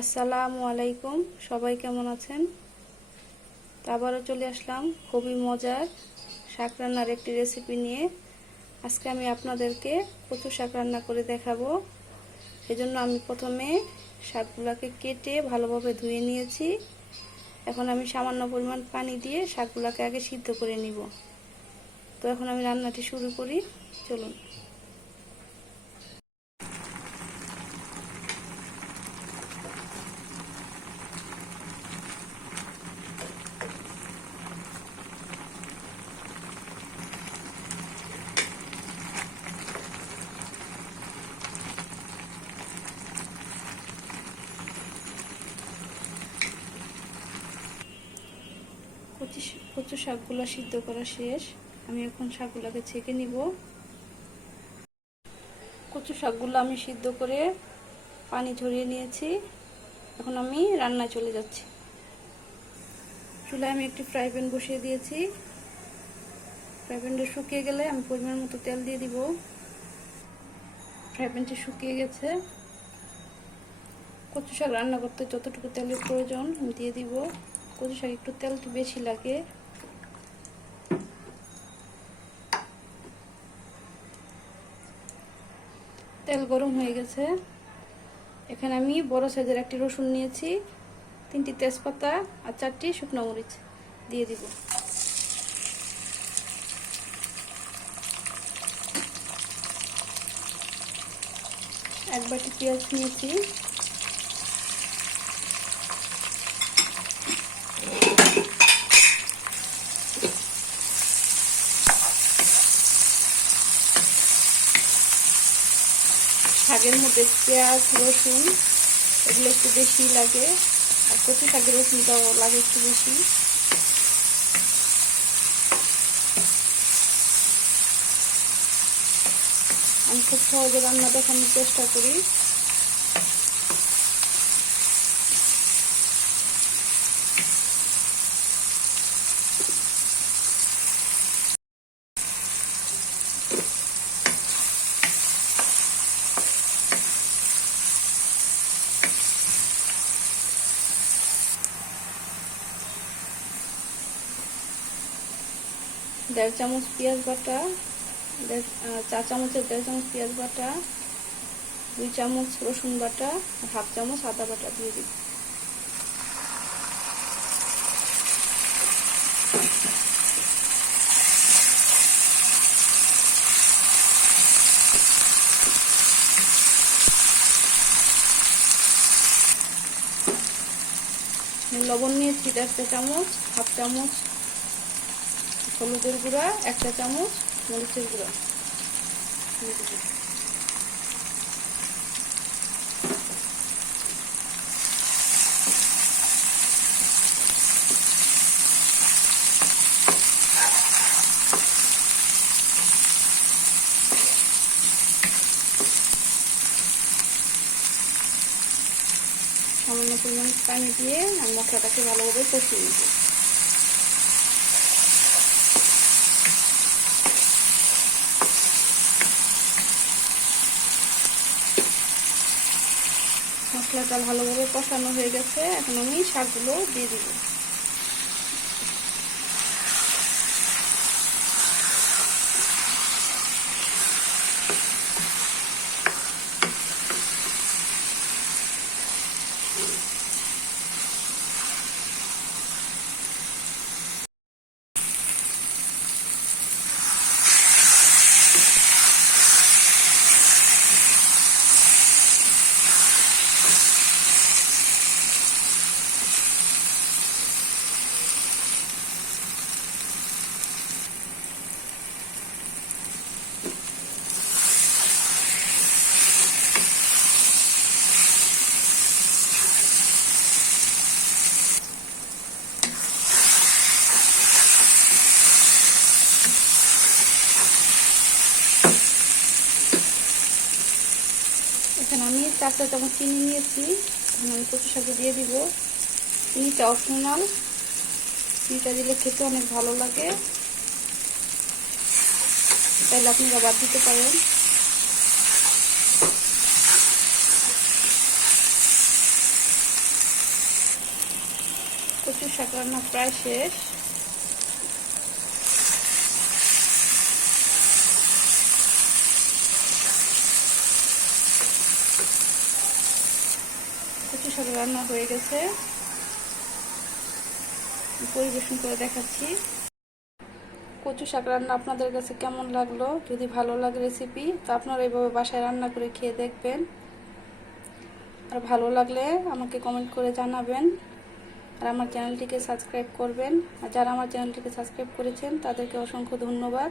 আসসালামু আলাইকুম, সবাই কেমন আছেন? আবারও চলে আসলাম খুবই মজার শাক রান্নার একটি রেসিপি নিয়ে। আজকে আমি আপনাদেরকে কচু শাক রান্না করে দেখাবো। এজন্য আমি প্রথমে শাকগুলোকে কেটে ভালোভাবে ধুয়ে নিয়েছি। এখন আমি সামান্য পরিমাণ পানি দিয়ে শাকগুলোকে আগে সিদ্ধ করে নিব। তো এখন আমি রান্নাটি শুরু করি, চলুন। কচু শাকগুলো সিদ্ধ করা শেষ। আমি এখন শাকগুলোকে ছেঁকে নিব। কচু শাকগুলো আমি সিদ্ধ করে পানি ঝরিয়ে নিয়েছি। এখন আমি রান্নায় চলে যাচ্ছি। চুলায় আমি একটি ফ্রাই প্যান বসিয়ে দিয়েছি। ফ্রাই প্যানটা শুকিয়ে গেলে আমি পরিমাণ মতো তেল দিয়ে দিব। ফ্রাই প্যানটি শুকিয়ে গেছে। কচু শাক রান্না করতে যতটুকু তেলের প্রয়োজন আমি দিয়ে দিব। কচু শাক একটু তেলটি বেশি লাগে। তেল গরম হয়ে গেছে। এখানে আমি বড় সাইজের একটি রসুন নিয়েছি, 3টি তেজপাতা আর 4টি শুকনো মরিচ দিয়ে দিব। এক বাটি পেঁয়াজ নিয়েছি। শাকের মধ্যে পেঁয়াজ রসুন এগুলো একটু বেশি লাগে, আর কচু শাকের রসুনটাও লাগে একটু বেশি। আমি খুব সহজে রান্না দেখানোর চেষ্টা করি। দেড় চামচ পেঁয়াজ বাটা, চা চামচের 1.5 চামচ পেঁয়াজ বাটা, 2 চামচ রসুন বাটা, আর 1/2 চামচ আদা বাটা দিয়ে দিই। লবণ নিয়েছি 1.5 চামচ, 1/2 চামচ হলুদের গুঁড়া, 1 চামচ মরিচের গুঁড়া। সামান্য পরিমাণ পানি দিয়ে আমি মশলাটাকে ভালোভাবে কষিয়ে নিব। মশলাটা ভালোভাবে কষানো হয়ে গেছে। এখন আমি শাকগুলো দিয়ে দিব। এখানে আমি 4 চামচ চিনি নিয়েছি। এখন আমি কচু শাকে দিয়ে দিব। চিনিটা অপশনাল, চিনিটা দিলে খেতে অনেক ভালো লাগে, তাহলে আপনারা বাদ দিতে পারেন। শাক রান্না প্রায় শেষ। কচু শাক রান্না হয়ে গেছে, পরিবেশন করে দেখাচ্ছি। কচু শাক রান্না আপনাদের কাছে কেমন লাগলো? যদি ভালো লাগে রেসিপি, তো আপনারা এইভাবে বাসায় রান্না করে খেয়ে দেখবেন। আর ভালো লাগলে আমাকে কমেন্ট করে জানাবেন, আর আমার চ্যানেলটিকে সাবস্ক্রাইব করবেন। আর যারা আমার চ্যানেলটিকে সাবস্ক্রাইব করেছেন তাদেরকে অসংখ্য ধন্যবাদ।